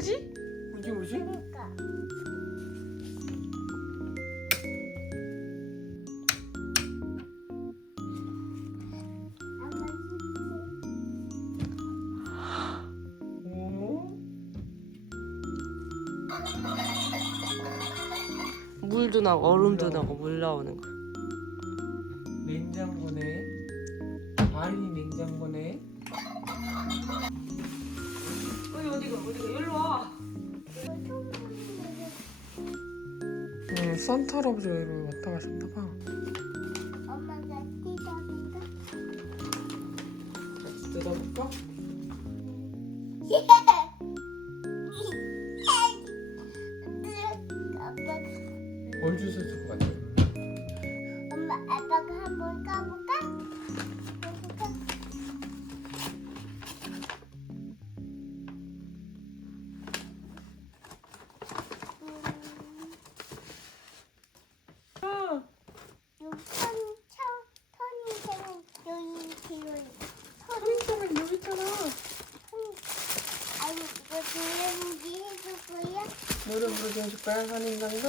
뭐지? 이게 뭐지? 그러니까. 물도 나고 얼음도 나고 물 나오는 거. 냉장고네. 아니 냉장고네. 어디 어디가 어디가 일로 와. 응, 산타 할아버지가 이리 왔다 가셨나 봐. 엄마가 찢어볼까? 같이 뜯어볼까? 아빠가 뭘 주셨을 것 같아? 해줄 거야 선인장도?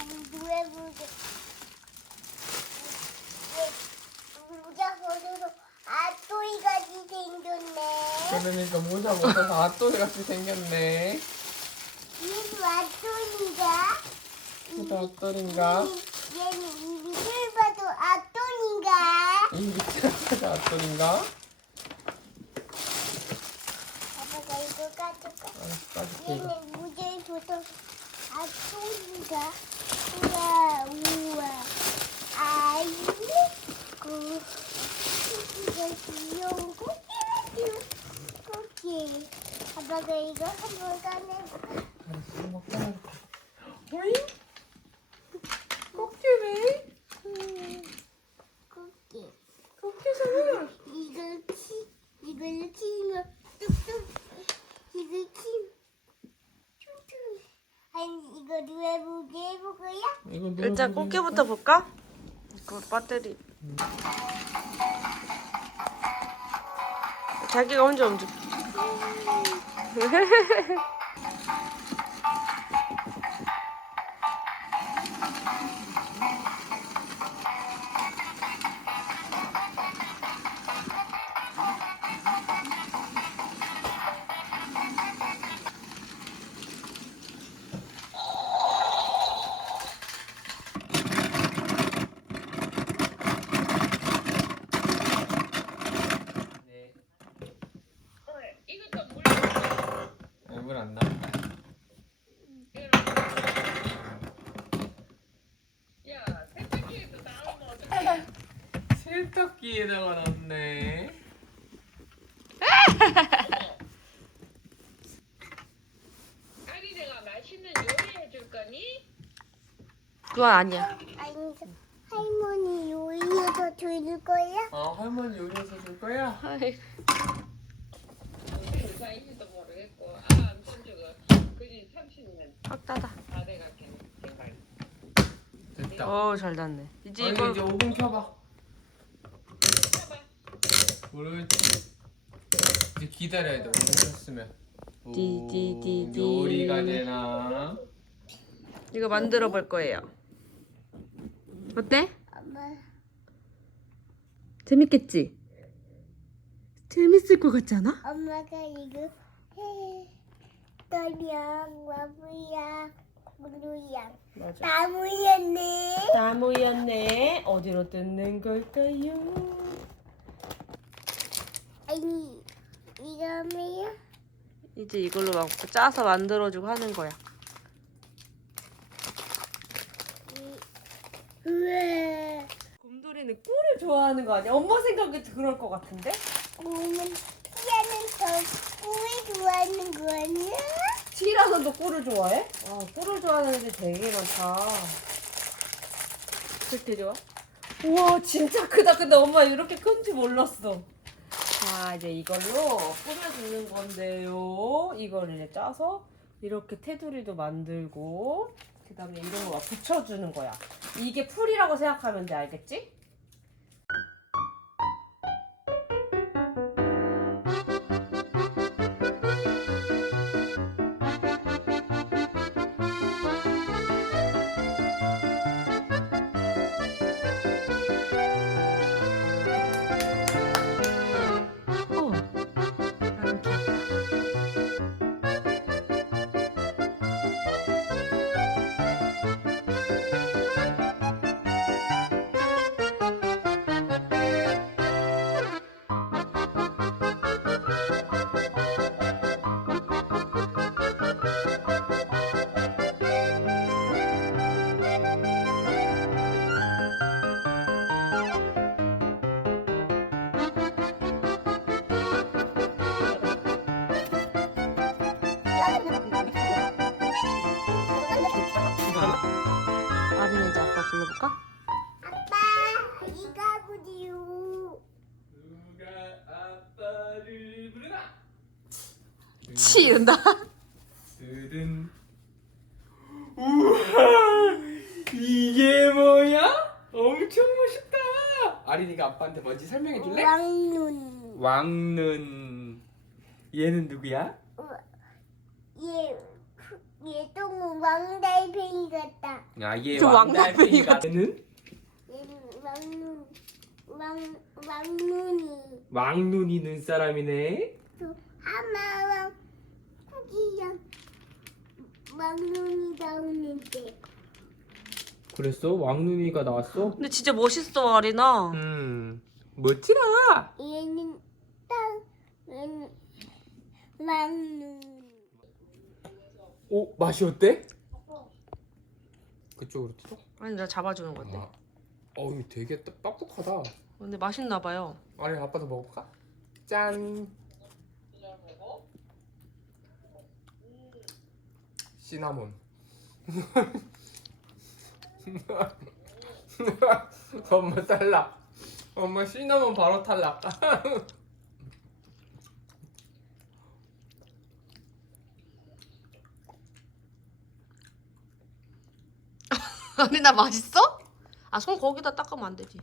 아니 노래부기 왜 모자 벗어서 아또이 같이 생겼네 그러니까 모자 벗어서 아또이 같이 생겼네. 얘도 아또니가 모자 아또인가? 얘는 이 밑을 봐도 아또니가 이 밑에 아또인가? 아빠가 이거 까줄까? 얘는 무대에 둬서 아또니가 우와 우와 아이고 이거 귀여운 꽃게를 꽃게 아빠가 이거 한번 꺼내볼게. 오잉? 꽃게네? 음, 꽃게 꽃게잖아. 이걸 키 이걸로 키면 뚝뚝 이걸 키 뚝뚝 아니 이거 누에 보게 해볼 거야? 노래 일단 꽃게부터 볼까? 그 배터리. 자기가 혼자 움직. 세탁기에다가 놨네. 아기 내가 맛있는 요리 해줄 거니? 그건 아니야. 아니 할머니 요리해서 줄 거야? 어, 할머니 요리해서 줄 거야? 아이, 모르겠고 아, 아무튼 저거 그지 30년 확 닫아. 다 돼가긴 생각 됐다. 어, 잘 닫네. 이제 아니, 이거 이제 오븐 켜봐. 그렇지. 이제 기다려야 돼. 오븐 켰으면. 오, 띠띠띠띠. 요리가 되나? 이거 만들어 볼 거예요. 어때? 엄마 재밌겠지? 재밌을 것 같지 않아? 엄마가 이거 해 떠냥 와부야 무루양 맞아. 다 모였네 다 모였네. 어디로 뜯는 걸까요? 아니 이거 뭐야? 이제 이걸로 막 짜서 만들어주고 하는 거야. 우와 곰돌이는 꿀을 좋아하는 거 아니야? 엄마 생각에 그럴 것 같은데? 오면 피아는 더 꿀이 좋아하는 거 아니야? 티라노도 꿀을 좋아해? 아, 꿀을 좋아하는 애들 되게 많다. 그렇게 좋아? 우와, 진짜 크다. 근데 엄마 이렇게 큰지 몰랐어. 자, 이제 이걸로 꾸며주는 건데요. 이걸 이제 짜서 이렇게 테두리도 만들고, 그 다음에 이런 거 막 붙여주는 거야. 이게 풀이라고 생각하면 돼, 알겠지? 치 이런다. 쓰든 우와 이게 뭐야? 엄청 멋있다 아린이가 아빠한테 뭔지 설명해 줄래? 왕눈. 왕눈 얘는 누구야? 얘, 얘도 뭐 왕달팽이 같다. 아얘 저 왕달팽이 얘는 얘는 왕눈, 왕, 왕눈이. 왕눈이 눈사람이네 또 하마왕, 쿠기랑 왕눈이 나오는데. 그랬어? 왕눈이가 나왔어? 근데 진짜 멋있어 아리나. 음 멋지다 얘는 땅, 얘는 왕눈. 오 맛이 어때? 그쪽으로 튀어? 아니 나 잡아주는 건데. 아, 어 이거 되게 딱- 빡빡하다 근데 맛있나 봐요. 아니 아빠도 먹어볼까? 짠 시나몬 엄마 탈락 엄마 시나몬 바로 탈락 아리나 맛있어? 아 손 거기다 닦으면 안 되지.